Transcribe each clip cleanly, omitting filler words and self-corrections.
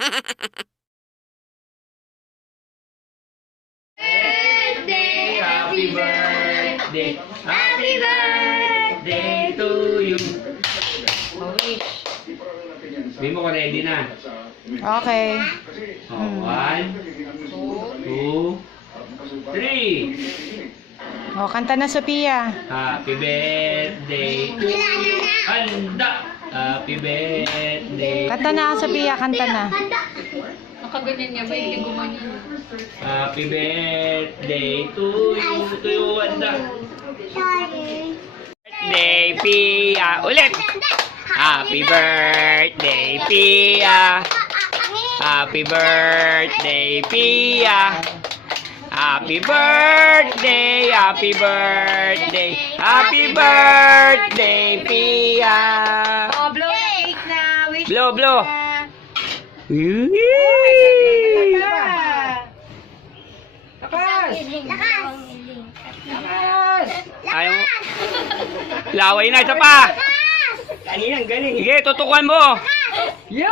Happy birthday, happy birthday to you. Sabi mo ko ready na. Okay. Oh, 1, 2, 3. O, kanta na, Sophia. Happy birthday to you. Handa. Happy birthday. Kanta na, Sophia. Kanta na. Nakaganyan niya ba? Hindi gumanyan. Happy birthday to you. To you, handa. Birthday, Pia. Ulit. Happy birthday, Pia. Happy birthday, Pia. Happy birthday, happy birthday, happy birthday, Pia. Oh, blow cake na. Wish Blow, blow. Lakas! Ayaw mo. Laway na, isa pa. Galing, galing. Sige, tutukan mo. Yay!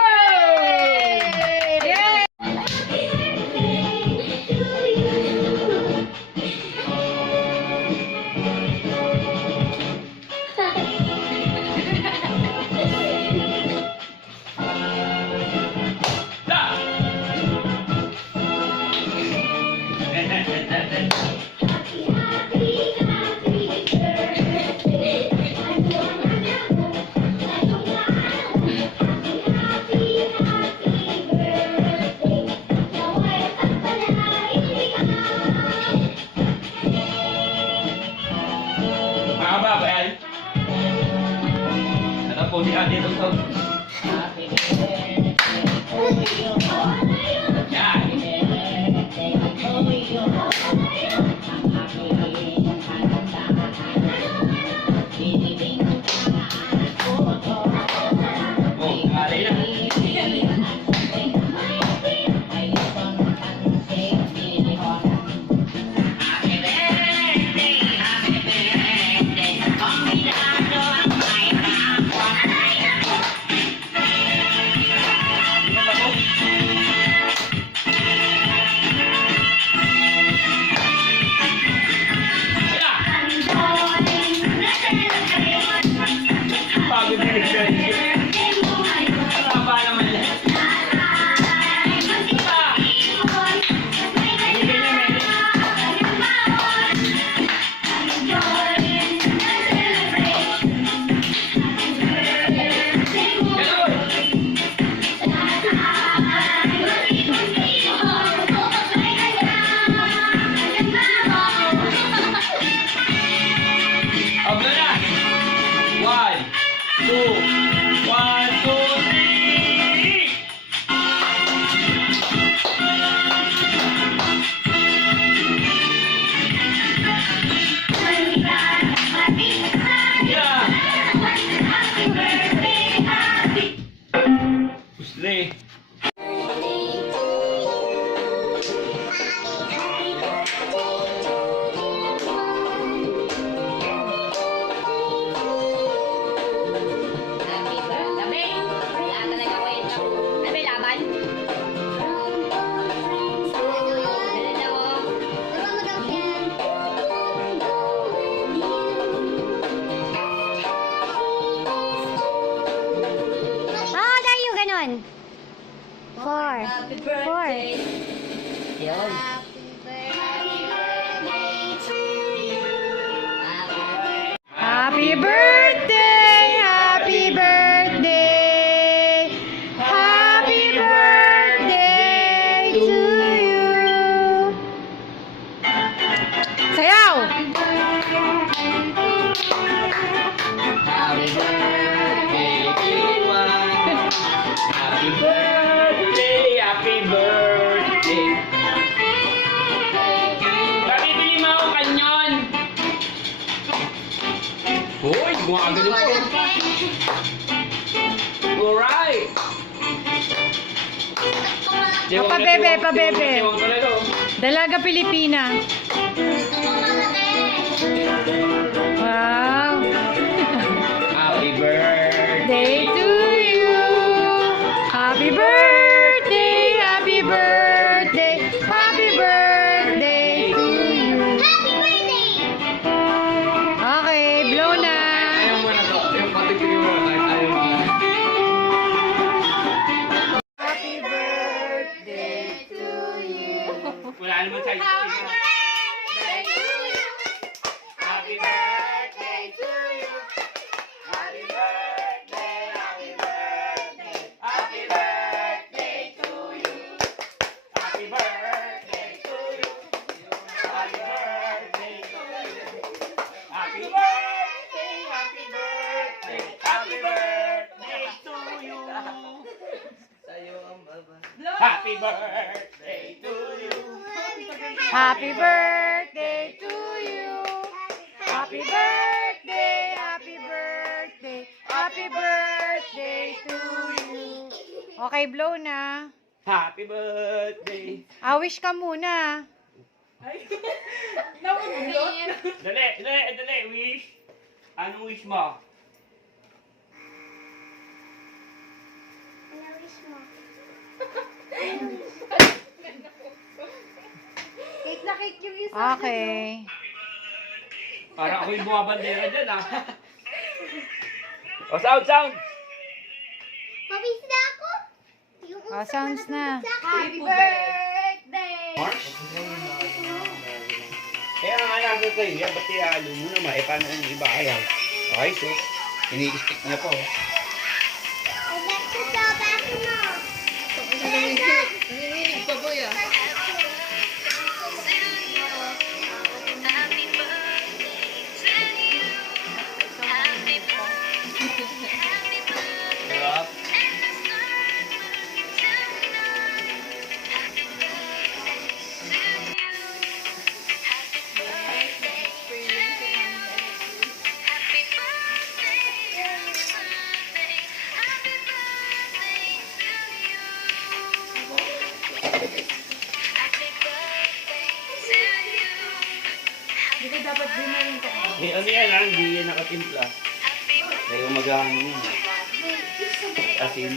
Mahaba ba yan? Ano po si Ate Tugtog? Yan! Oh, nangalay na. Pagod din tama naman yan. Abla na! 1, 2, 1, 2, 3! Yeah! Usli! Four. Four. Yun. Happy birthday! Happy birthday! Happy birthday to you! Sayaw! Happy birthday to one. Happy birthday, happy birthday. Babibili mo ako kanyon. Hoy, gumagano ko. Alright. Pabebe, pabebe. Diwang talaga. Dalaga Pilipina. Wow! Happy birthday. Day to you! Happy birthday! Happy birthday to you. Happy birthday to you. Happy birthday, happy birthday, happy birthday to you. Okay, blow na. Happy birthday. Wish ka muna. Dali, wish. Anong wish mo? Cake na cake yung isa. Okay. Para ako'y bumabandera dyan, ah. O, sound! Mabis na ako. Sounds na. Happy birthday! March? Kaya nga natin kayo, yan, ba't ihalo mo naman? Eh, paano yung iba ayaw? Okay, so, ini-stick niya po. Ugat ko sa baso mo. Nanginginig pa boy ah. Diba? Hindi dapat din na rin ka. Eh, ano yan, ah? Hindi yan nakatimpla. Kaya umagahan yun. Asin.